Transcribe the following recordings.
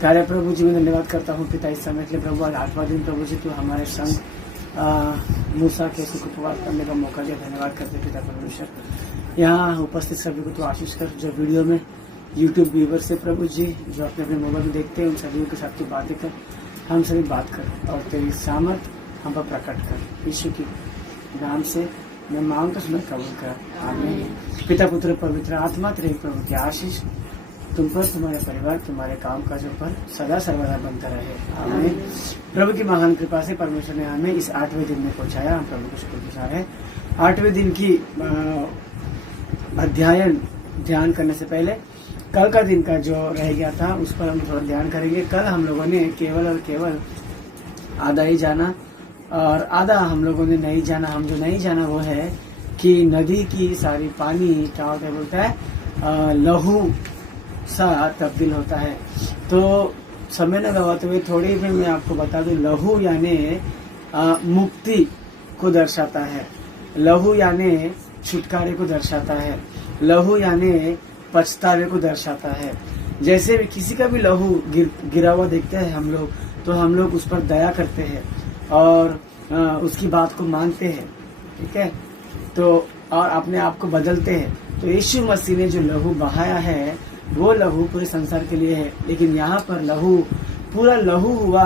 प्यारे प्रभु जी, मैं धन्यवाद करता हूँ पिता इस समय के लिए। प्रभु आज 8वां दिन प्रभु जी तू हमारे संग मूसा के सुख उपवास करने का मौका दिया। धन्यवाद करते पिता परमेश्वर। यहाँ उपस्थित सभी को तो आशीष कर, जो वीडियो में यूट्यूब व्यूवर से प्रभु जी जो अपने अपने मोबाइल में देखते हैं उन सभी के साथ तू बातें कर, हम सभी बात कर और तेरी सामर्थ हम पर प्रकट कर। यीशु की नाम से मैं मांगता सुन कबूल कर, आमीन। पिता पुत्र पवित्र आत्मा तेरे प्रभु की आशीष तुम पर, तुम्हारे परिवार, तुम्हारे काम काजों पर सदा सर्वदा बनता रहे, आमीन। प्रभु की महान कृपा से परमेश्वर ने हमें इस 8वें दिन में पहुंचाया। हम प्रभु को शुक्रगुजार है। 8वें दिन की अध्ययन ध्यान करने से पहले कल का दिन का जो रह गया था उस पर हम थोड़ा ध्यान करेंगे। कल हम लोगों ने केवल और केवल आधा ही जाना और आधा हम लोगों ने नहीं जाना। हम जो नहीं जाना वो है कि नदी की सारी पानी क्या होता है, बोलता है लहू सा तब्दील होता है। तो समय न गवाते हुए थोड़ी भी मैं आपको बता दूं, लहू यानी मुक्ति को दर्शाता है, लहू यानी छुटकारे को दर्शाता है, लहू यानी पछतावे को दर्शाता है। जैसे भी किसी का भी लहू गिरा हुआ देखते हैं हम लोग, तो हम लोग उस पर दया करते हैं और उसकी बात को मानते हैं, ठीक है, तो और अपने आप को बदलते हैं। तो यीशु मसीह ने जो लहू बहाया है वो लहू पूरे संसार के लिए है। लेकिन यहाँ पर लहू पूरा लहू हुआ,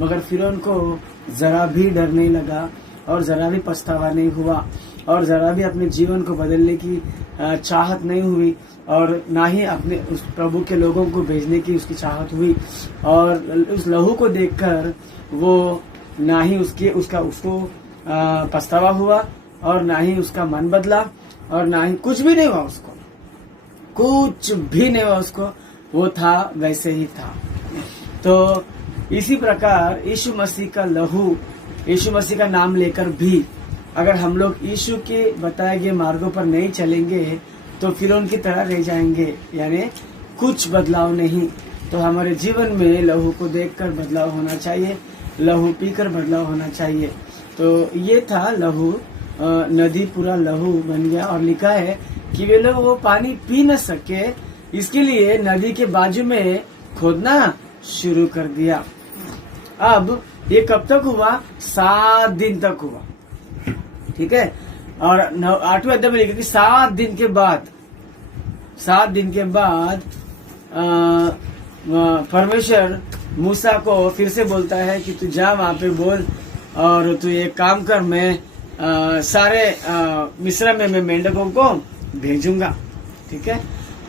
मगर फिरौन को जरा भी डर नहीं लगा और जरा भी पछतावा नहीं हुआ और जरा भी अपने जीवन को बदलने की चाहत नहीं हुई और ना ही अपने उस प्रभु के लोगों को भेजने की उसकी चाहत हुई। और उस लहू को देखकर वो ना ही उसको पछतावा हुआ और ना ही उसका मन बदला और ना ही कुछ भी नहीं हुआ, उसको कुछ भी नहीं हुआ, उसको वो था वैसे ही था। तो इसी प्रकार यीशु मसीह का लहू, यीशु मसीह का नाम लेकर भी अगर हम लोग यीशु के बताए गए मार्गों पर नहीं चलेंगे तो फिर उनकी तरह रह जाएंगे, यानी कुछ बदलाव नहीं। तो हमारे जीवन में लहू को देखकर बदलाव होना चाहिए, लहू पीकर बदलाव होना चाहिए। तो ये था लहू, नदी पूरा लहू बन गया और लिखा है कि वे लोग वो पानी पी न सके, इसके लिए नदी के बाजू में खोदना शुरू कर दिया। अब ये कब तक हुआ? 7 दिन तक हुआ, ठीक है। और 8वें अध्याय में लिखा कि 7 दिन के बाद परमेश्वर मूसा को फिर से बोलता है कि तू जा वहां पे बोल और तू एक काम कर, मैं सारे मिस्र में मैं मेंढकों को भेजूंगा, ठीक है।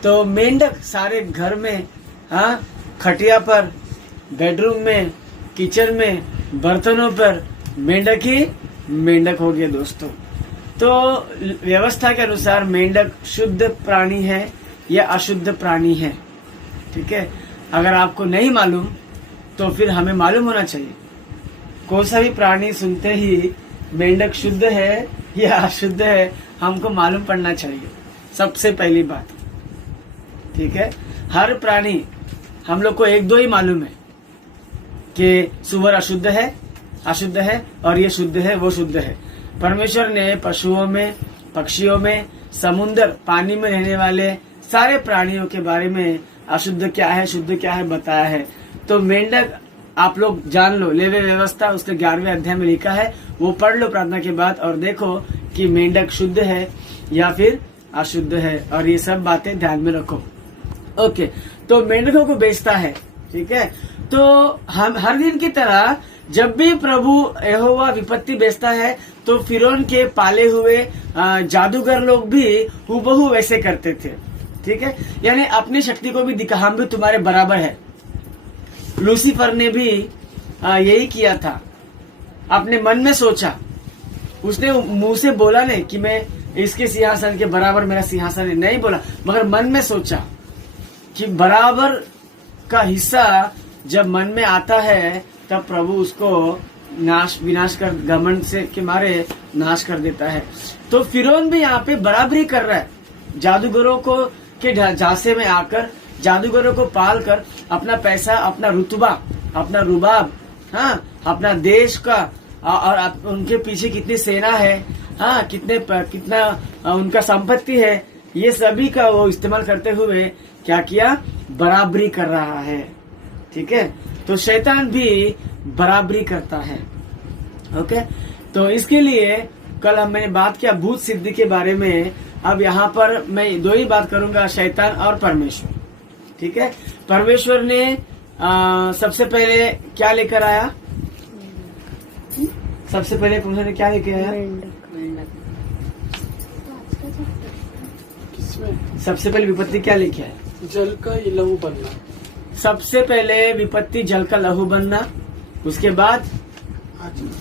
तो मेंढक सारे घर में, खटिया पर, बेडरूम में, किचन में, बर्तनों पर मेंढक ही मेंढक हो गए दोस्तों। तो व्यवस्था के अनुसार मेंढक शुद्ध प्राणी है या अशुद्ध प्राणी है, ठीक है। अगर आपको नहीं मालूम तो फिर हमें मालूम होना चाहिए। कोई सा भी प्राणी सुनते ही मेंढक शुद्ध है या अशुद्ध है हमको मालूम पड़ना चाहिए, सबसे पहली बात, ठीक है। हर प्राणी हम लोग को 1-2 ही मालूम है कि सुअर अशुद्ध है और ये शुद्ध है, वो शुद्ध है। परमेश्वर ने पशुओं में, पक्षियों में, समुद्र, पानी में रहने वाले सारे प्राणियों के बारे में अशुद्ध क्या है, शुद्ध क्या है बताया है। तो मेंढक आप लोग जान लो, लेवी व्यवस्था उसके 11वें अध्याय में लिखा है, वो पढ़ लो प्रार्थना के बाद और देखो कि मेंढक शुद्ध है या फिर अशुद्ध है, और ये सब बातें ध्यान में रखो। ओके, तो मेंढकों को बेचता है, ठीक है। तो हम हर दिन की तरह जब भी प्रभु यहोवा विपत्ति बेचता है तो फिरौन के पाले हुए जादूगर लोग भी हूबहू वैसे करते थे, ठीक है। यानी अपनी शक्ति को भी दिखा, हम भी तुम्हारे बराबर है। लूसीफर ने भी यही किया था, अपने मन में सोचा, उसने मुंह से बोला नहीं कि मैं इसके सिंहासन के बराबर मेरा सिंहासन है, नहीं बोला, मगर मन में सोचा कि बराबर का हिस्सा जब मन में आता है तब प्रभु उसको विनाश कर, घमंड से के मारे नाश कर देता है। तो फिरौन भी यहाँ पे बराबरी कर रहा है, जादूगरों को के झांसे में आकर, जादूगरों को पाल कर अपना पैसा, अपना रुतबा, अपना रुबाब, अपना देश का, और उनके पीछे कितनी सेना है, कितना उनका संपत्ति है, ये सभी का वो इस्तेमाल करते हुए क्या किया? बराबरी कर रहा है, ठीक है, तो शैतान भी बराबरी करता है। ओके, तो इसके लिए कल मैंने बात किया भूत सिद्धि के बारे में। अब यहाँ पर मैं दो ही बात करूंगा, शैतान और परमेश्वर। ठीक है, परमेश्वर ने सबसे पहले क्या लेकर आया? सबसे पहले परमेश्वर ने क्या लेकर आया? सबसे पहले विपत्ति क्या लेके आया? जल का लहू बनना। सबसे पहले विपत्ति जल का लहू बनना, उसके बाद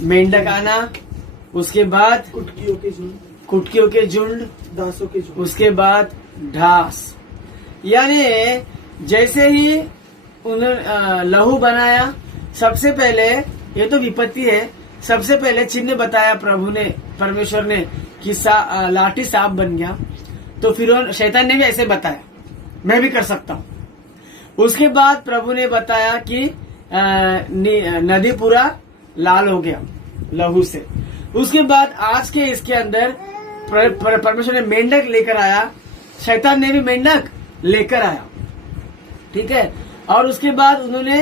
मेंढक आना, उसके बाद कुटकियों के झुंड, दासों के झुंड, उसके बाद ढास। यानी जैसे ही उन्होंने लहू बनाया, सबसे पहले ये तो विपत्ति है, सबसे पहले चिन्ह बताया प्रभु ने, परमेश्वर ने कि लाठी सांप बन गया। तो फिर शैतान ने भी ऐसे बताया, मैं भी कर सकता हूँ। उसके बाद प्रभु ने बताया कि नदी पूरा लाल हो गया लहू से। उसके बाद आज के इसके अंदर परमेश्वर ने मेंढक लेकर आया, शैतान ने भी मेंढक लेकर आया। ठीक है, और उसके बाद उन्होंने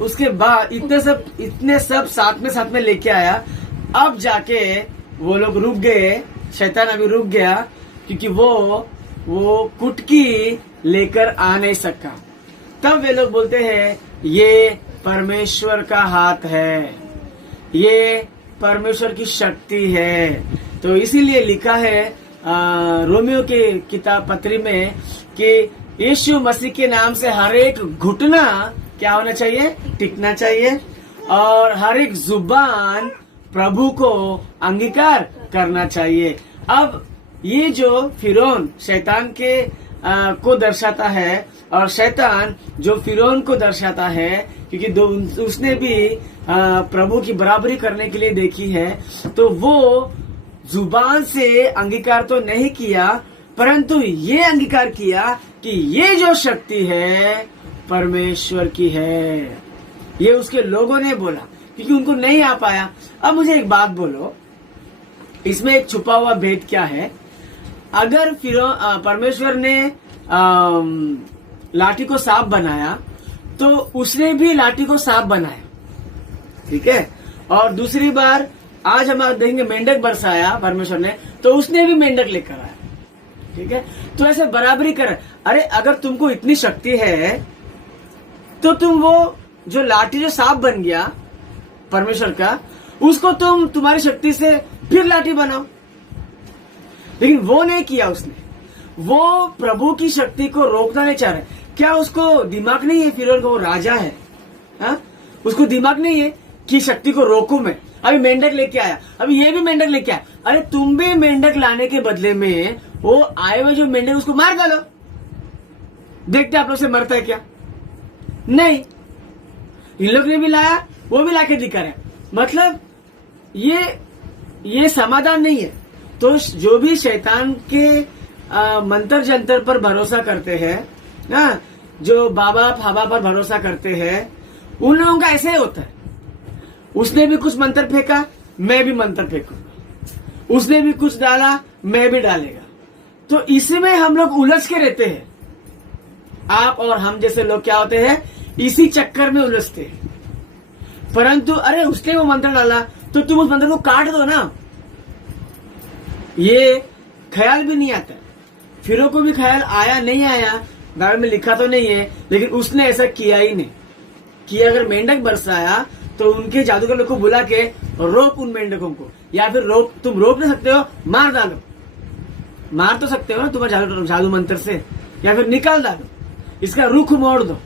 उसके बाद इतने सब साथ में लेके आया। अब जाके वो लोग रुक गए, शैतान अभी रुक गया, क्योंकि वो कुटकी लेकर आ नहीं सका। तब वे लोग बोलते हैं ये परमेश्वर का हाथ है, ये परमेश्वर की शक्ति है। तो इसीलिए लिखा है रोमियो के किताब पत्री में कि यीशु मसीह के नाम से हर एक घुटना क्या होना चाहिए? टिकना चाहिए, और हर एक जुबान प्रभु को अंगीकार करना चाहिए। अब ये जो फिरौन शैतान के को दर्शाता है, और शैतान जो फिरौन को दर्शाता है, क्योंकि उसने भी प्रभु की बराबरी करने के लिए देखी है, तो वो जुबान से अंगीकार तो नहीं किया, परंतु ये अंगीकार किया कि ये जो शक्ति है परमेश्वर की है। ये उसके लोगों ने बोला, क्योंकि उनको नहीं आ पाया। अब मुझे एक बात बोलो, इसमें एक छुपा हुआ भेद क्या है? अगर परमेश्वर ने लाठी को सांप बनाया, तो उसने भी लाठी को सांप बनाया। ठीक है, और दूसरी बार आज हम देखेंगे मेंढक बरसाया परमेश्वर ने, तो उसने भी मेंढक लेकर आया। ठीक है, तो ऐसे बराबरी कर। अरे अगर तुमको इतनी शक्ति है, तो तुम वो जो लाठी जो सांप बन गया परमेश्वर का, उसको तुम्हारी शक्ति से फिर लाठी बनाओ। लेकिन वो नहीं किया उसने, वो प्रभु की शक्ति को रोकना नहीं चाह रहे। क्या उसको दिमाग नहीं है? फिरौन को, वो राजा है, हा? उसको दिमाग नहीं है कि शक्ति को रोकूं मैं। अभी मेंढक लेके आया, अभी ये भी मेंढक लेके आया। अरे तुम भी मेंढक लाने के बदले में वो आए हुए जो मेंढक उसको मार डालो, देखते आप लोग से मरता है क्या? नहीं, इन लोग ने भी लाया, वो भी लाके दिखा रहे। मतलब ये समाधान नहीं है। तो जो भी शैतान के मंत्र जंतर पर भरोसा करते हैं ना, जो बाबा फाबा पर भरोसा करते हैं, उन लोगों का ऐसे ही होता है। उसने भी कुछ मंत्र फेंका, मैं भी मंत्र फेंकूंगा। उसने भी कुछ डाला, मैं भी डालेगा। तो इसमें हम लोग उलझ के रहते हैं। आप और हम जैसे लोग क्या होते हैं, इसी चक्कर में उलझते हैं। परंतु अरे उसने वो मंत्र डाला, तो तुम उस मंत्र को काट दो ना। ये ख्याल भी नहीं आता। फिरौन को भी ख्याल आया नहीं आया, बाइबल में लिखा तो नहीं है, लेकिन उसने ऐसा किया ही नहीं कि अगर मेंढक बरसाया तो उनके जादूगर लोग को बुला के रोक उन मेंढकों को, या फिर तुम रोक नहीं सकते हो, मार डालो। मार तो सकते हो ना तुम्हारे जादू मंत्र से, या फिर निकाल डालो, इसका रुख मोड़ दो।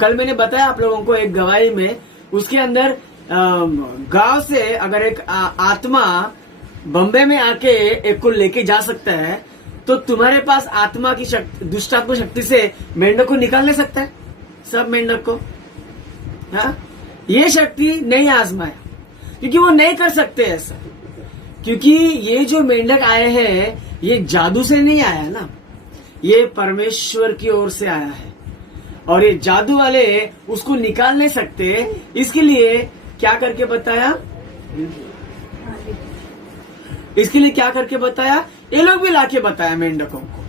कल मैंने बताया आप लोगों को एक गवाही में, उसके अंदर गांव से अगर एक आत्मा बम्बे में आके एक को लेके जा सकता है, तो तुम्हारे पास आत्मा की शक्ति, दुष्टात्मा शक्ति से मेंढक को निकाल नहीं सकता है, सब मेंढक को। हाँ, ये शक्ति नहीं आजमाया, क्योंकि वो नहीं कर सकते ऐसा। क्योंकि ये जो मेंढक आए हैं, ये जादू से नहीं आया ना, ये परमेश्वर की ओर से आया है। और ये जादू वाले उसको निकाल नहीं सकते, इसके लिए क्या करके बताया? इसके लिए क्या करके बताया? ये लोग भी लाके बताया मेंढकों को।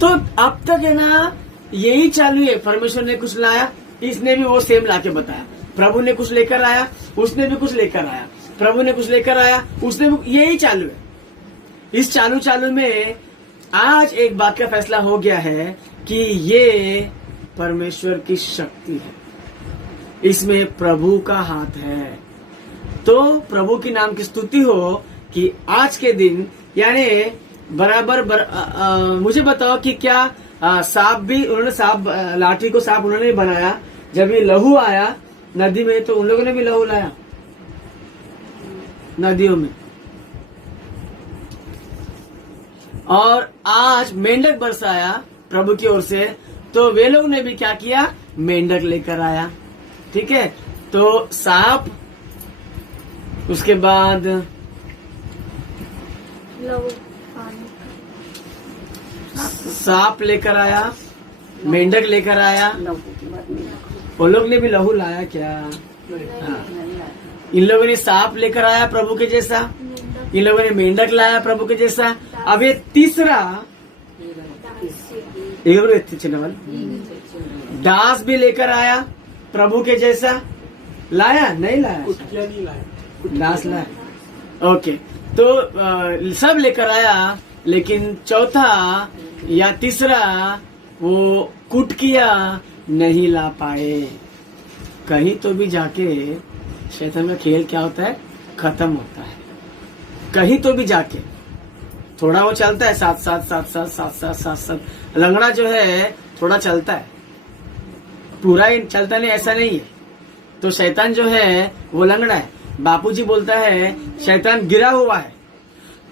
तो अब तक है ना, यही चालू है। परमेश्वर ने कुछ लाया, इसने भी वो सेम लाके बताया। प्रभु ने कुछ लेकर आया, उसने भी कुछ लेकर आया। प्रभु ने कुछ लेकर आया, उसने भी, यही चालू है। इस चालू में आज एक बात का फैसला हो गया है कि ये परमेश्वर की शक्ति है, इसमें प्रभु का हाथ है। तो प्रभु की नाम की स्तुति हो कि आज के दिन यानी मुझे बताओ कि क्या सांप भी, उन्होंने सांप, लाठी को सांप उन्होंने बनाया। जब ये लहू आया नदी में तो उन लोगों ने भी लहू लाया नदियों में। और आज मेंढक बरसाया प्रभु की ओर से, तो वे लोग ने भी क्या किया, मेंढक लेकर आया। ठीक है, तो सांप, उसके बाद सांप लेकर आया, मेंढक लेकर आया। वो लोग ने भी लहू लाया क्या? हाँ। इन लोगों ने सांप लेकर आया प्रभु के जैसा, इन लोगों ने मेंढक लाया प्रभु के जैसा। अब ये तीसरा दास भी लेकर आया प्रभु के जैसा। लाया नहीं लाया? कुटिया नहीं लाया, दास लाया। ओके, तो सब लेकर आया, लेकिन चौथा या तीसरा वो कुटकिया नहीं ला पाए। कहीं तो भी जाके शैतान का खेल क्या होता है, खत्म होता है। कहीं तो भी जाके थोड़ा वो चलता है, साथ साथ लंगड़ा जो है थोड़ा चलता है, पूरा ही चलता नहीं, ऐसा नहीं है। तो शैतान जो है वो लंगड़ा है। बापूजी बोलता है शैतान गिरा हुआ है।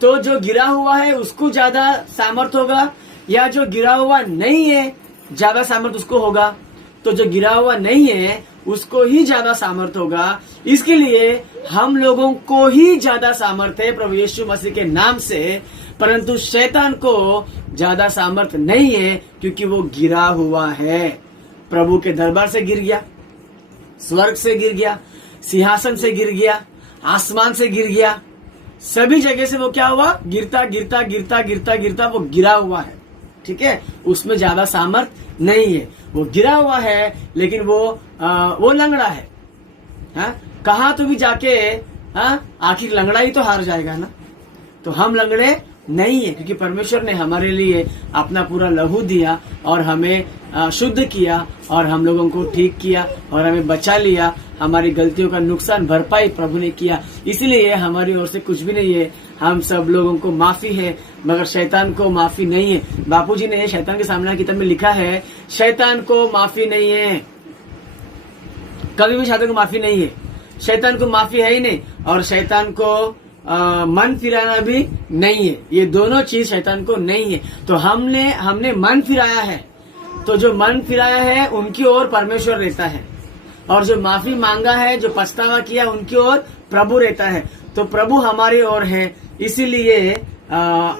तो जो गिरा हुआ है उसको ज्यादा सामर्थ होगा, या जो गिरा हुआ नहीं है ज्यादा सामर्थ उसको होगा? तो जो गिरा हुआ नहीं है उसको ही ज्यादा सामर्थ होगा। इसके लिए हम लोगों को ही ज्यादा सामर्थ है प्रभु यीशु मसीह के नाम से, परंतु शैतान को ज्यादा सामर्थ नहीं है, क्योंकि वो गिरा हुआ है। प्रभु के दरबार से गिर गया, स्वर्ग से गिर गया, सिंहासन से गिर गया, आसमान से गिर गया, सभी जगह से वो क्या हुआ, गिरता गिरता गिरता गिरता गिरता वो गिरा हुआ है। ठीक है, उसमें ज्यादा सामर्थ नहीं है। वो गिरा हुआ है, लेकिन वो लंगड़ा है। कहा तो भी जाके आखिर लंगड़ा ही तो हार जाएगा ना। तो हम लंगड़े नहीं है, क्योंकि परमेश्वर ने हमारे लिए अपना पूरा लहू दिया और हमें शुद्ध किया और हम लोगों को ठीक किया और हमें बचा लिया। हमारी गलतियों का नुकसान भरपाई प्रभु ने किया, इसलिए हमारी ओर से कुछ भी नहीं है। हम सब लोगों को माफी है, मगर शैतान को माफी नहीं है। बापूजी ने शैतान के सामने किताब में लिखा है, शैतान को माफी नहीं है, कभी भी शैतान को माफी नहीं है। शैतान को माफी है ही नहीं, और शैतान को मन फिराना भी नहीं है। ये दोनों चीज शैतान को नहीं है। तो हमने मन फिराया है, तो जो मन फिराया है उनकी ओर परमेश्वर रहता है, और जो माफी मांगा है, जो पछतावा किया, उनकी ओर प्रभु रहता है। तो प्रभु हमारी ओर है, इसीलिए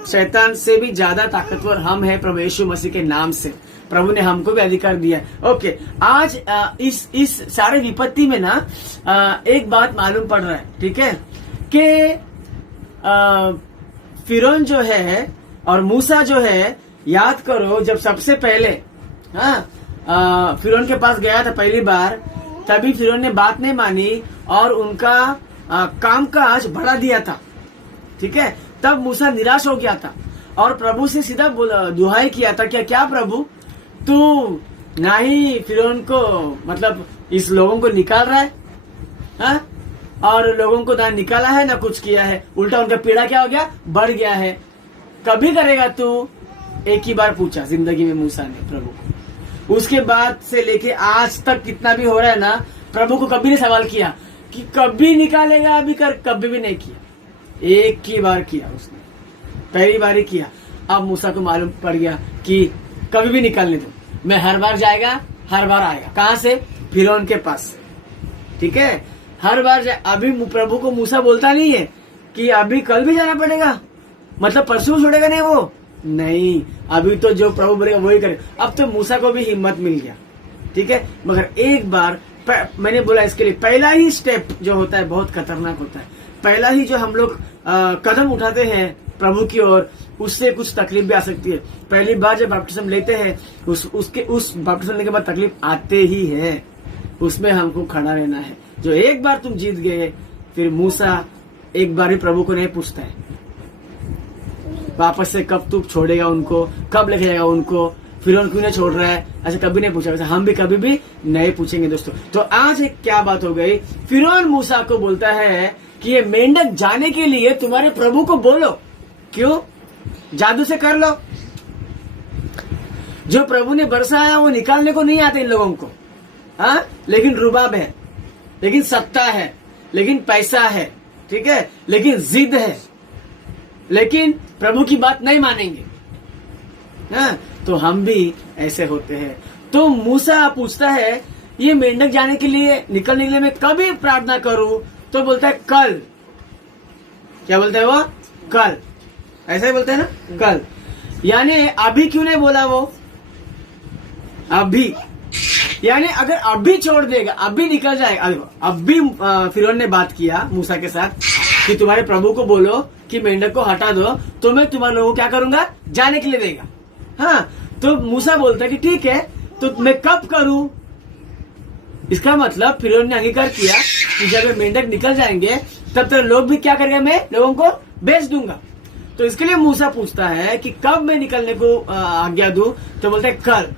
शैतान से भी ज्यादा ताकतवर हम हैं प्रभु यीशु मसीह के नाम से। प्रभु ने हमको भी अधिकार दिया है। ओके, आज इस सारे विपत्ति में ना एक बात मालूम पड़ रहा है, ठीक है, कि फिरौन जो है और मूसा जो है, याद करो जब सबसे पहले फिरौन के पास गया था पहली बार, तभी फिरौन ने बात नहीं मानी और उनका कामकाज बढ़ा दिया था। ठीक है, तब मूसा निराश हो गया था और प्रभु से सीधा दुहाई किया था, क्या प्रभु तू ना ही फिरौन को, मतलब इस लोगों को निकाल रहा है, और लोगों को ना निकाला है ना कुछ किया है, उल्टा उनका पीड़ा क्या हो गया, बढ़ गया है। कभी करेगा तू? एक ही बार पूछा जिंदगी में मूसा ने प्रभु को। उसके बाद से लेके आज तक कितना भी हो रहा है ना, प्रभु को कभी नहीं सवाल किया कि कभी निकालेगा अभी कर, कभी भी नहीं किया। एक ही बार किया उसने, पहली बार ही किया। अब मूसा को मालूम पड़ गया कि कभी भी निकालने दो, मैं हर बार जाएगा, हर बार आएगा। कहां से? फिरौन के पास। ठीक है, हर बार अभी प्रभु को मूसा बोलता नहीं है कि अभी कल भी जाना पड़ेगा, मतलब परसों छोड़ेगा नहीं वो, नहीं, अभी तो जो प्रभु बोलेगा वही करे। अब तो मूसा को भी हिम्मत मिल गया। ठीक है, मगर एक बार मैंने बोला इसके लिए पहला ही स्टेप जो होता है बहुत खतरनाक होता है। पहला ही जो हम लोग कदम उठाते हैं प्रभु की ओर, उससे कुछ तकलीफ भी आ सकती है। पहली बार जब बपतिस्म लेते हैं उस बपतिस्म लेने के बाद तकलीफ आते ही है, उसमें हमको खड़ा रहना है। जो एक बार तुम जीत गए, फिर मूसा एक बार ही प्रभु को नहीं पूछता है वापस से कब तू छोड़ेगा उनको, कब लेके जाएगा उनको, फिरौन क्यों नहीं छोड़ रहा है, ऐसे कभी नहीं पूछा। वैसे हम भी कभी भी नहीं पूछेंगे दोस्तों। तो आज एक क्या बात हो गई, फिरौन मूसा को बोलता है कि ये मेंढक जाने के लिए तुम्हारे प्रभु को बोलो। क्यों? जादू से कर लो। जो प्रभु ने बरसाया वो निकालने को नहीं आते इन लोगों को। हाँ, लेकिन रुबाब है, लेकिन सत्ता है, लेकिन पैसा है, ठीक है, लेकिन जिद है, लेकिन प्रभु की बात नहीं मानेंगे। हाँ, तो हम भी ऐसे होते हैं। तो मूसा पूछता है ये मेंढक जाने के लिए, निकलने के लिए मैं कभी प्रार्थना करूं? तो बोलता है कल। क्या बोलता है वो? कल। ऐसा ही बोलते हैं ना, कल। यानी अभी क्यों नहीं बोला वो? अभी यानी अगर अभी छोड़ देगा, अभी निकल जाएगा। अभी फिरौन ने बात किया मूसा के साथ कि तुम्हारे प्रभु को बोलो कि मेंढक को हटा दो, तो मैं तुम्हारे लोगों को क्या करूंगा, जाने के लिए देगा। हाँ, तो मूसा बोलता है कि ठीक है, तो मैं कब करूं? इसका मतलब फिरौन ने अंगीकार किया कि जब मेंढक निकल जाएंगे तब तक लोग भी क्या करेंगे, मैं लोगों को बेच दूंगा। तो इसके लिए मूसा पूछता है कि कब मैं निकलने को आज्ञा दूं? तो बोलता है कल।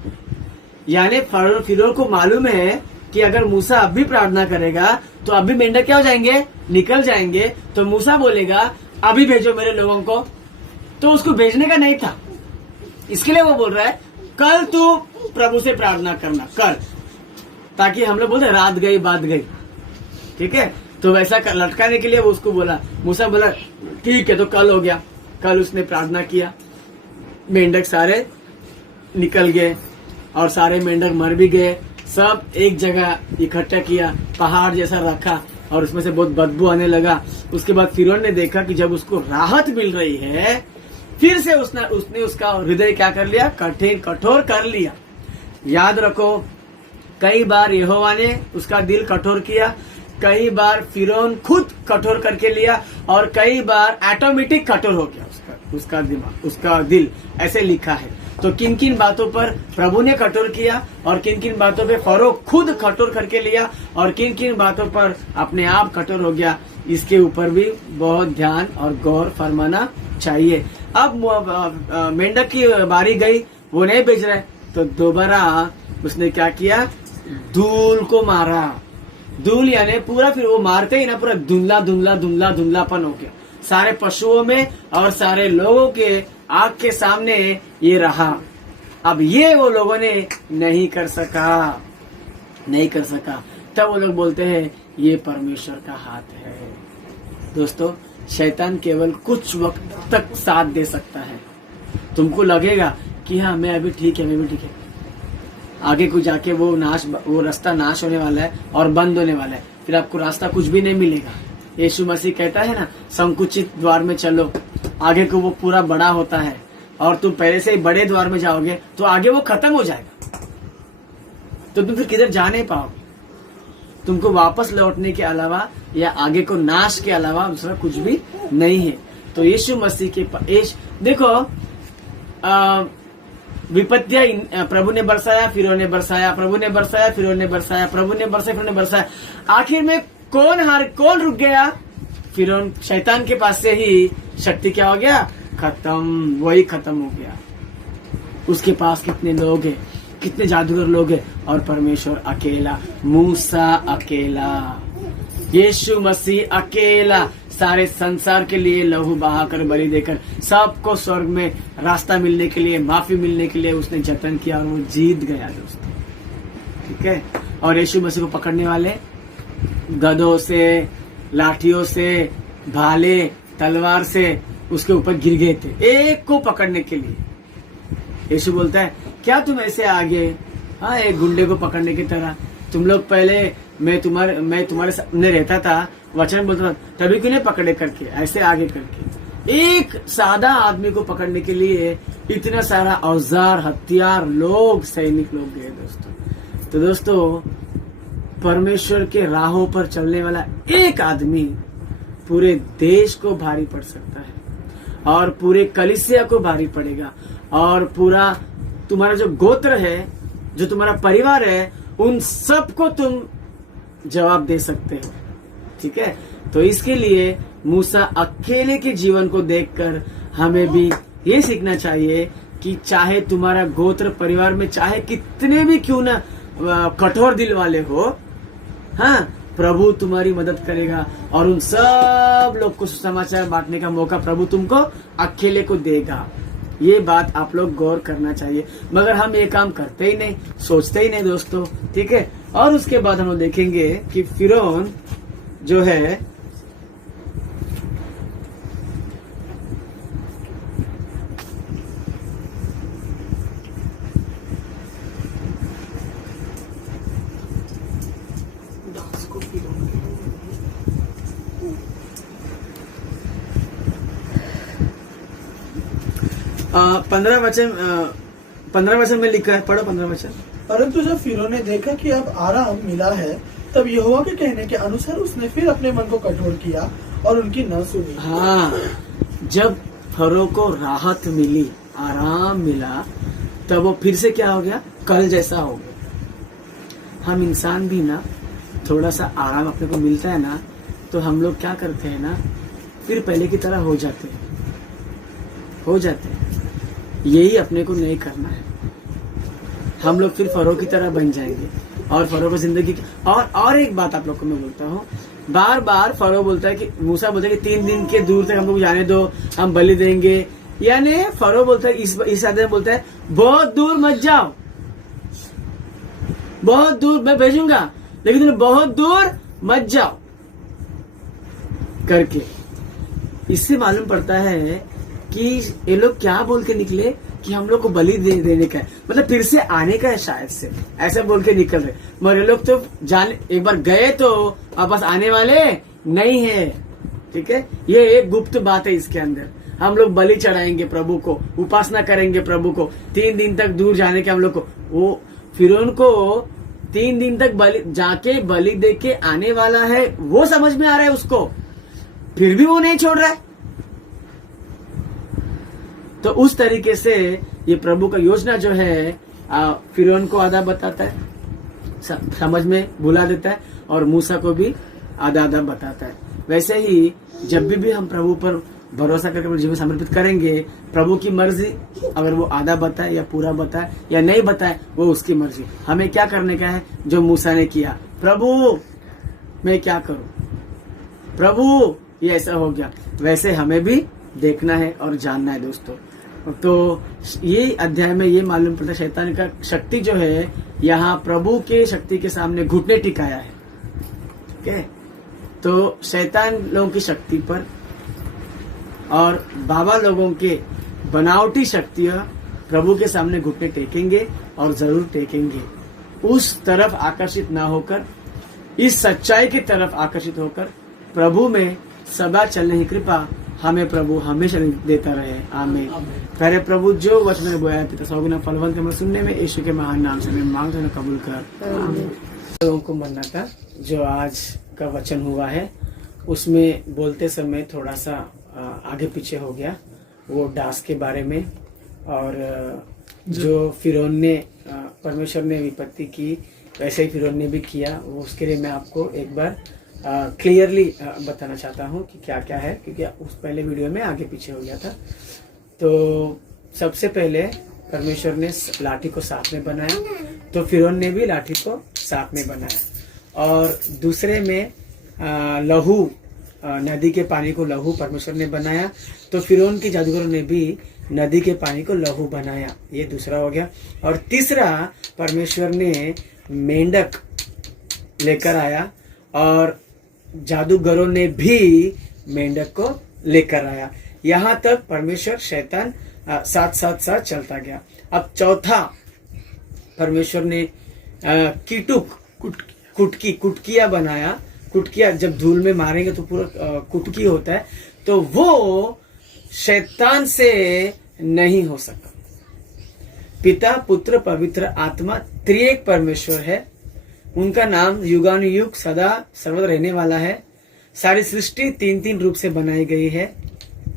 यानी फिरौन को मालूम है कि अगर मूसा अभी प्रार्थना करेगा तो अभी मेंढक क्या हो जाएंगे, निकल जाएंगे। तो मूसा बोलेगा अभी भेजो मेरे लोगों को। तो उसको भेजने का नहीं था, इसके लिए वो बोल रहा है कल तू प्रभु से प्रार्थना करना, कल। ताकि हम लोग बोलते रात गई बात गई, ठीक है। तो वैसा लटकाने के लिए वो उसको बोला, मूसा बोला ठीक है, तो कल हो गया। कल उसने प्रार्थना किया, मेंढक सारे निकल गए और सारे मेंढक मर भी गए। सब एक जगह इकट्ठा किया, पहाड़ जैसा रखा और उसमें से बहुत बदबू आने लगा। उसके बाद फिरौन ने देखा कि जब उसको राहत मिल रही है, फिर से उसने उसका हृदय क्या कर लिया, कठोर कर लिया। याद रखो, कई बार यहोवा ने उसका दिल कठोर किया, कई बार फिरौन खुद कठोर करके लिया और कई बार ऑटोमेटिक कठोर हो गया उसका दिमाग, उसका दिल। ऐसे लिखा है। तो किन किन बातों पर प्रभु ने कठोर किया और किन किन बातों पे फरो खुद कठोर करके लिया और किन किन बातों पर अपने आप कठोर हो गया, इसके ऊपर भी बहुत ध्यान और गौर फरमाना चाहिए। अब मेंढक की बारी गई, वो नहीं बेच रहे, तो दोबारा उसने क्या किया, धूल को मारा। धूल यानी पूरा, फिर वो मारते ही ना पूरा धुंधलापन हो गया सारे पशुओं में और सारे लोगों के आग के सामने ये रहा। अब ये वो लोगों ने नहीं कर सका। तब वो लोग बोलते हैं ये परमेश्वर का हाथ है। दोस्तों, शैतान केवल कुछ वक्त तक साथ दे सकता है। तुमको लगेगा कि हाँ मैं अभी ठीक है, आगे को जाके वो रास्ता नाश होने वाला है और बंद होने वाला है, फिर आपको रास्ता कुछ भी नहीं मिलेगा। यीशु मसीह कहता है ना, संकुचित द्वार में चलो, आगे को वो पूरा बड़ा होता है और तुम पहले से ही बड़े द्वार में जाओगे तो आगे वो खत्म हो जाएगा, तो तुम फिर किधर जा नहीं पाओगे। तुमको वापस लौटने के अलावा या आगे को नाश के अलावा दूसरा कुछ भी नहीं है। तो यीशु मसीह के देखो, विपत्तियां प्रभु ने बरसाया, फिरौन ने बरसाया, प्रभु ने बरसाया, फिरौन ने बरसाया, प्रभु ने बरसाया, फिरौन ने बरसाया। आखिर में कौन रुक गया? फिरौन, शैतान के पास से ही शक्ति क्या हो गया, खत्म। वही खत्म हो गया। उसके पास कितने लोग हैं, कितने जादूगर लोग हैं, और परमेश्वर अकेला, मूसा अकेला, यीशु मसीह अकेला सारे संसार के लिए लहू बहाकर बलि देकर सबको स्वर्ग में रास्ता मिलने के लिए, माफी मिलने के लिए उसने जतन किया और वो जीत गया दोस्तों, ठीक है। और यीशु मसीह को पकड़ने वाले गधों से, लाठियों से, भाले, तलवार से उसके ऊपर गिर गए थे एक को पकड़ने के लिए। यीशु बोलता है क्या तुम ऐसे आगे, हाँ, एक गुंडे को पकड़ने की तरह तुम लोग पहले मैं तुम्हारे सामने रहता था, वचन बोलता था, तभी क्यों नहीं पकड़े करके ऐसे आगे करके। एक सादा आदमी को पकड़ने के लिए इतना सारा औजार, हथियार, लोग, सैनिक लोग गए दोस्तों। तो दोस्तों, परमेश्वर के राहों पर चलने वाला एक आदमी पूरे देश को भारी पड़ सकता है। और पूरे कलीसिया को भारी पड़ेगा, और पूरा तुम्हारा जो गोत्र है, जो तुम्हारा परिवार है, उन सबको तुम जवाब दे सकते हो। ठीक है, तो इसके लिए मूसा अकेले के जीवन को देखकर हमें भी ये सीखना चाहिए कि चाहे तुम्हारा गोत्र परिवार में चाहे कितने भी क्यों ना कठोर दिल वाले हो, हाँ, प्रभु तुम्हारी मदद करेगा और उन सब लोग को सुसमाचार बांटने का मौका प्रभु तुमको अकेले को देगा। ये बात आप लोग गौर करना चाहिए, मगर हम ये काम करते ही नहीं, सोचते ही नहीं दोस्तों। ठीक है, और उसके बाद हम लोग देखेंगे कि फिरौन जो है दास को फिरौन 15 वचन में लिखा है, पढ़ो 15 वचन। परंतु जब फिरौन ने देखा कि अब आराम मिला है, तब यहोवा के कहने के अनुसार उसने फिर अपने मन को कठोर किया और उनकी न सुनी। हाँ, जब फरो को राहत मिली, आराम मिला, तब वो फिर से क्या हो गया, कल जैसा हो गया। हम इंसान भी ना, थोड़ा सा आराम अपने को मिलता है ना, तो हम लोग क्या करते हैं ना, फिर पहले की तरह हो जाते हैं। यही अपने को नहीं करना है। हम लोग फिर फरो की तरह बन जाएंगे और फरो को जिंदगी की और एक बात आप लोग को मैं बोलता हूँ, बार बार फरो बोलता है कि मूसा बोलता है कि 3 दिन के दूर तक हमको जाने दो, हम बलि देंगे। यानी फरो बोलता है, इस आदमी बोलता है बहुत दूर मत जाओ, बहुत दूर मैं भेजूंगा, लेकिन तुम बहुत दूर मत जाओ करके। इससे मालूम पड़ता है कि ये लोग क्या बोल के निकले कि हम लोग को बलि देने का है, मतलब फिर से आने का है, शायद से ऐसा बोल के निकल रहे। मगर ये लोग तो जाने, एक बार गए तो वापस आने वाले नहीं है। ठीक है, ये एक गुप्त बात है इसके अंदर। हम लोग बलि चढ़ाएंगे प्रभु को, उपासना करेंगे प्रभु को, 3 दिन तक दूर जाने के हम लोग को। वो फिरौन को 3 दिन तक जाके बलि दे के आने वाला है, वो समझ में आ रहा है उसको, फिर भी वो नहीं छोड़ रहा है। तो उस तरीके से ये प्रभु का योजना जो है फिरौन को आधा बताता है, समझ में भुला देता है, और मूसा को भी आधा आधा बताता है। वैसे ही जब भी हम प्रभु पर भरोसा करके अपना जीवन समर्पित करेंगे, प्रभु की मर्जी, अगर वो आधा बताए या पूरा बताए या नहीं बताए, वो उसकी मर्जी। हमें क्या करने का है, जो मूसा ने किया, प्रभु मैं क्या करूं, प्रभु ये ऐसा हो गया, वैसे हमें भी देखना है और जानना है दोस्तों। तो ये अध्याय में ये मालूम पड़ता है शैतान का शक्ति जो है यहाँ प्रभु के शक्ति के सामने घुटने टिकाया है। ठीक है, तो शैतान लोगों की शक्ति पर और बाबा लोगों के बनावटी शक्तियां प्रभु के सामने घुटने टेकेंगे और जरूर टेकेंगे। उस तरफ आकर्षित ना होकर, इस सच्चाई की तरफ आकर्षित होकर प्रभु में सदा चलने की कृपा हमें प्रभु हमेशा देता रहे। आमीन। प्यारे प्रभु, जो वचन ने बोया पिता सौगुना फलवंत में सुनने में यीशु के महान नाम से मैं मांगता हूं, कबूल कर। लोगों को मरना था, जो आज का वचन हुआ है उसमें बोलते समय थोड़ा सा आगे पीछे हो गया, वो दास के बारे में, और जो फिरौन ने परमेश्वर ने विपत्ति की, वैसे ही फिरौन ने भी किया। वो उसके लिए मैं आपको एक बार क्लियरली बताना चाहता हूँ कि क्या क्या है, क्योंकि उस पहले वीडियो में आगे पीछे हो गया था। तो सबसे पहले परमेश्वर ने लाठी को साथ में बनाया, तो फिरौन ने भी लाठी को साथ में बनाया। और दूसरे में लहू, नदी के पानी को लहू परमेश्वर ने बनाया, तो फिरौन के जादूगरों ने भी नदी के पानी को लहू बनाया। ये दूसरा हो गया। और तीसरा, परमेश्वर ने मेंढक लेकर आया और जादूगरों ने भी मेंढक को लेकर आया। यहाँ तक परमेश्वर शैतान साथ साथ साथ चलता गया। अब चौथा, परमेश्वर ने कुटकिया बनाया। कुटकिया जब धूल में मारेंगे तो पूरा कुटकी होता है, तो वो शैतान से नहीं हो सका। पिता, पुत्र, पवित्र आत्मा त्रिएक परमेश्वर है। उनका नाम युगानुयुग सदा सर्वदा रहने वाला है। सारी सृष्टि 3-3 रूप से बनाई गई है।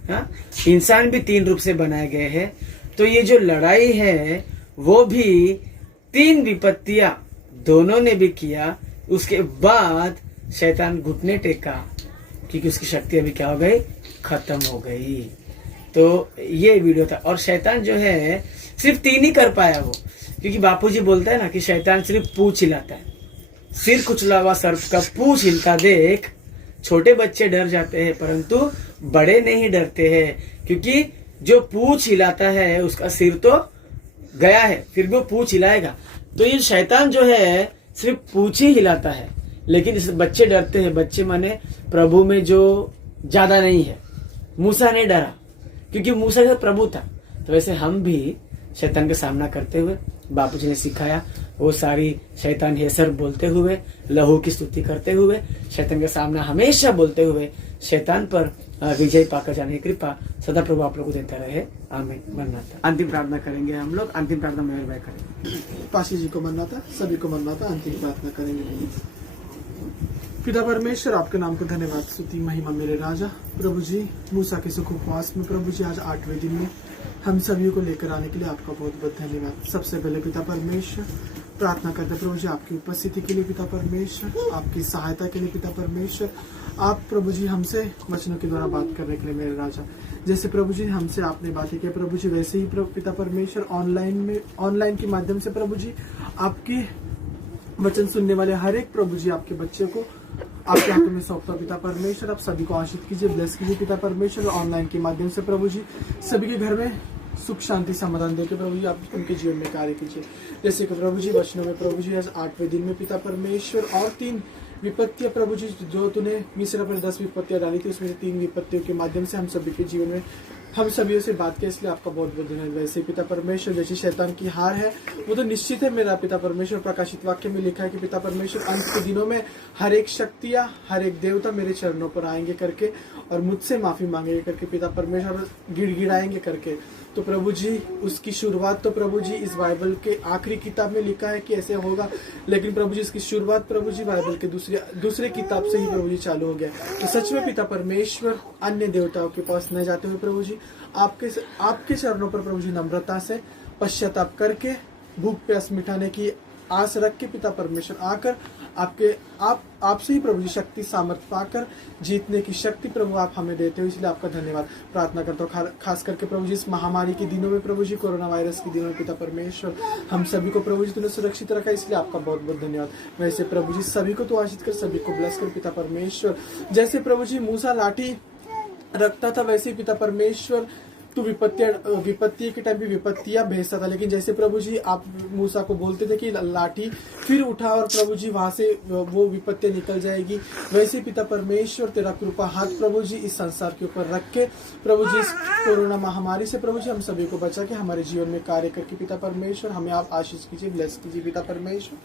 हाँ, इंसान भी 3 रूप से बनाए गए हैं। तो ये जो लड़ाई है वो भी 3 विपत्तियां दोनों ने भी किया। उसके बाद शैतान घुटने टेका क्योंकि उसकी शक्ति अभी क्या हो गई, खत्म हो गई। तो ये वीडियो था। और शैतान जो है सिर्फ 3 ही कर पाया वो, क्योंकि बापूजी बोलता है ना कि शैतान सिर्फ पूंछ हिलाता है। सिर कुचला हुआ सर्प का पूंछ हिलता देख छोटे बच्चे डर जाते हैं, परंतु बड़े नहीं डरते हैं, क्योंकि जो पूंछ हिलाता है उसका सिर तो गया है, फिर भी वो पूंछ हिलाएगा। तो ये शैतान जो है सिर्फ पूंछ ही हिलाता है, लेकिन इस बच्चे डरते हैं। बच्चे माने प्रभु में जो ज्यादा नहीं है। मूसा ने डरा क्योंकि मूसा का प्रभु था। तो वैसे हम भी शैतान का सामना करते हुए, बापूजी ने सिखाया वो सारी शैतान हे सर बोलते हुए, लहू की स्तुति करते हुए, शैतान का सामना हमेशा बोलते हुए शैतान पर विजय पाकर जाने की कृपा सदा प्रभु आप लोग को देता रहे। आमीन। मरनाता। अंतिम प्रार्थना करेंगे हम लोग। अंतिम प्रार्थना मेहर भाई करेंगे। पाशी जी को मरनाता, सभी को मरनाता, अंतिम प्रार्थना करेंगे। पिता परमेश्वर, आपके नाम को धन्यवाद, स्तुति महिमा मेरे राजा। प्रभु जी, मूसा के सुख उपवास में प्रभु जी आज 8वें दिन में हम सभी को लेकर आने के लिए आपका बहुत बहुत धन्यवाद। सबसे पहले पिता परमेश्वर प्रार्थना करते प्रभु जी आपकी उपस्थिति के लिए, पिता परमेश्वर आपकी सहायता के लिए, पिता परमेश्वर आप प्रभु जी हमसे वचनों के द्वारा बात करने के लिए मेरे राजा। जैसे प्रभु जी हमसे आपने बातें की प्रभु जी, वैसे ही पिता परमेश्वर ऑनलाइन के माध्यम से प्रभु जी आपकी वचन सुनने वाले हर एक प्रभु जी आपके बच्चे को आपके हाथों में सौंपता पिता परमेश्वर। आप सभी को आशीष कीजिए, ब्लेस कीजिए पिता परमेश्वर। ऑनलाइन के माध्यम से प्रभु जी सभी के घर में सुख शांति समाधान देकर प्रभु जी आप उनके जीवन में कार्य कीजिए। जैसे कि प्रभु जी वचनों में प्रभु जी आज 8वें दिन में पिता परमेश्वर और 3 विपत्तियां प्रभु जी जो तूने मिस्र पर 10 विपत्तियां डाली थी, उसमें से 3 विपत्तियों के माध्यम से हम सभी के जीवन में हम सभी से बात किया, इसलिए आपका बहुत बहुत धन्यवाद। वैसे पिता परमेश्वर जैसी शैतान की हार है वो तो निश्चित है मेरा पिता परमेश्वर। प्रकाशित वाक्य में लिखा है कि पिता परमेश्वर अंत के दिनों में हर एक शक्तियां, हर एक देवता मेरे चरणों पर आएंगे करके और मुझसे माफी मांगेंगे करके पिता परमेश्वर गिड़गिड़ाएंगे करके। तो प्रभु जी उसकी शुरुआत तो प्रभु जी इस बाइबल के आखिरी किताब में लिखा है कि ऐसे होगा, लेकिन प्रभु जी इसकी शुरुआत प्रभु जी बाइबल के दूसरे किताब से ही प्रभु जी चालू हो गया। तो सच में पिता परमेश्वर अन्य देवताओं के पास न जाते हुए प्रभु जी आपके चरणों पर प्रभु जी नम्रता से पश्चाताप करके भूख प्यास मिटाने की आस रख के पिता परमेश्वर आकर आपसे ही प्रभु जी शक्ति सामर्थ्य पाकर जीतने की शक्ति प्रभु आप हमें देते हो, इसलिए आपका धन्यवाद। प्रार्थना करता हूँ खास करके प्रभु जी इस महामारी के दिनों में प्रभु जी कोरोना वायरस के दिनों में पिता परमेश्वर हम सभी को प्रभु जी तूने सुरक्षित रखा, इसलिए आपका बहुत बहुत धन्यवाद। वैसे प्रभु जी सभी को तो आशीष कर, सभी को ब्लेस कर पिता परमेश्वर। जैसे प्रभु जी मूसा लाठी रखता था वैसे ही पिता परमेश्वर तू विपत्ति के टाइम भी विपत्तियां भेजता था, लेकिन जैसे प्रभु जी आप मूसा को बोलते थे कि लाठी फिर उठा और प्रभु जी वहां से वो विपत्तियां निकल जाएगी, वैसे पिता परमेश्वर तेरा कृपा हाथ प्रभु जी इस संसार के ऊपर रख के प्रभु जी इस कोरोना महामारी से प्रभु जी हम सभी को बचा के हमारे जीवन में कार्य करके पिता परमेश्वर हमें आप आशीष कीजिए, ब्लेस कीजिए पिता परमेश्वर।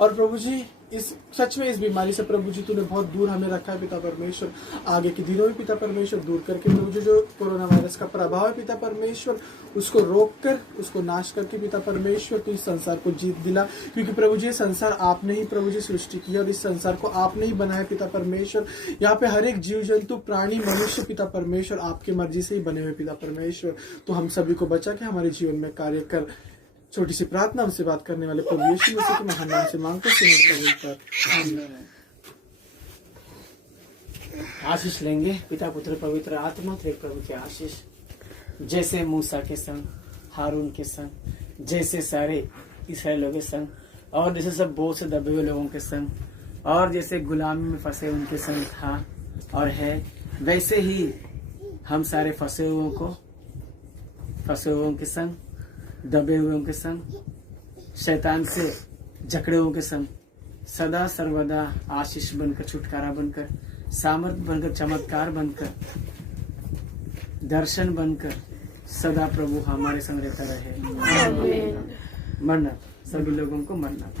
और प्रभु जी इस सच में इस बीमारी से प्रभु जी तूने बहुत दूर हमें रखा है पिता परमेश्वर। आगे के दिनों में पिता परमेश्वर दूर करके प्रभु जी जो कोरोना वायरस का प्रभाव है पिता परमेश्वर उसको रोक कर उसको नाश करके पिता परमेश्वर तू इस संसार को जीत दिला, क्योंकि प्रभु जी संसार आपने ही प्रभु जी सृष्टि किया और इस संसार को आपने ही बनाया पिता परमेश्वर। यहाँ पे हर एक जीव जंतु प्राणी मनुष्य पिता परमेश्वर आपकी मर्जी से ही बने हुए पिता परमेश्वर। तो हम सभी को बचा के हमारे जीवन में कार्य कर। छोटी सी प्रार्थना हमसे बात करने वाले प्रभु यीशु मसीह के महान नाम से मांगते हैं। आशीष लेंगे पिता पुत्र पवित्र आत्मा त्रिएक प्रभु की आशीष, जैसे मूसा के संग, हारून के संग, जैसे सारे इस्राएलियों के संग, और जैसे सब बहुत से दबे हुए लोगों के संग, और जैसे गुलामी में फंसे उनके संग था और है, वैसे ही हम सारे फंसे हुओं के संग, दबे हुओं के संग, शैतान से जकड़े हुओं के संग सदा सर्वदा आशीष बनकर, छुटकारा बनकर, सामर्थ बनकर, चमत्कार बनकर, दर्शन बनकर सदा प्रभु हमारे संग रहता रहे। मरना सभी लोगों को मरना।